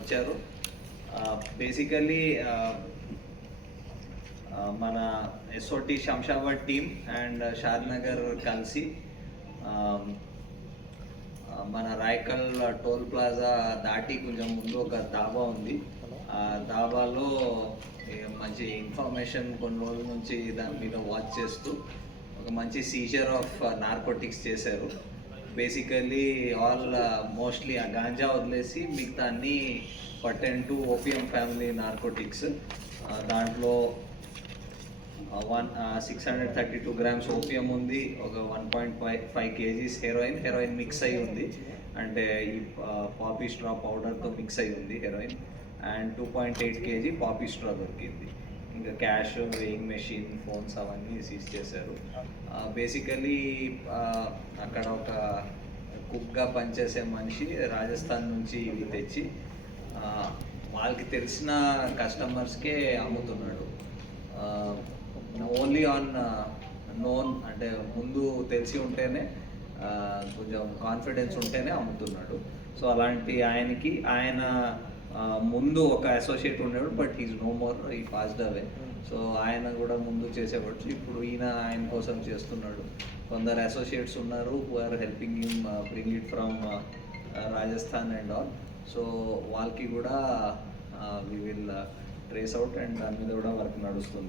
వచ్చారు. బేసికలీ మన SOT Shamshabad team and Shadnagar కలిసి మన రాయకల్ టోల్ ప్లాజా దాటి కొంచెం ముందు ఒక దాబా ఉంది. ఆ దాబాలో మంచి ఇన్ఫర్మేషన్ కొన్ని రోజుల నుంచి దాని మీద వాచ్ చేస్తూ ఒక మంచి సీజర్ ఆఫ్ నార్కోటిక్స్ చేశారు. బేసికలీ మోస్ట్లీ ఆ గాంజా వదిలేసి మిగతా అన్ని pertain to opium family narcotics. దాంట్లో 632 grams ఓపియం ఉంది, ఒక 1.5 kgs హెరోయిన్ మిక్స్ అయి ఉంది, అంటే ఈ పాపీ స్ట్రా పౌడర్తో మిక్స్ అయి ఉంది heroine, and 2.8 kg poppy straw దొరికింది. ఇంకా క్యాష్, వెయింగ్ మెషిన్, ఫోన్స్ అవన్నీ సీజ్ చేశారు. బేసికలీ అక్కడ ఒక కుక్గా పనిచేసే మనిషి రాజస్థాన్ నుంచి ఇవి తెచ్చి వాళ్ళకి తెలిసిన కస్టమర్స్కే అమ్ముతున్నాడు. ఓన్లీ ఆన్ నోన్, అంటే ముందు తెలిసి ఉంటేనే కొంచెం కాన్ఫిడెన్స్ ఉంటేనే అమ్ముతున్నాడు. సో అలాంటి ఆయన ముందు ఒక అసోసియేట్ ఉండేవాడు, బట్ హీస్ నో మోర్, ఈ పాస్డ్ అవే. సో ఆయన కూడా ముందు చేసేవాడు, ఇప్పుడు ఆయన కోసం చేస్తున్నాడు. కొందరు అసోసియేట్స్ ఉన్నారు who are helping him bring it from Rajasthan and all. So వాళ్ళకి కూడా we will trace out and దాని మీద కూడా వర్క్ నడుస్తుంది.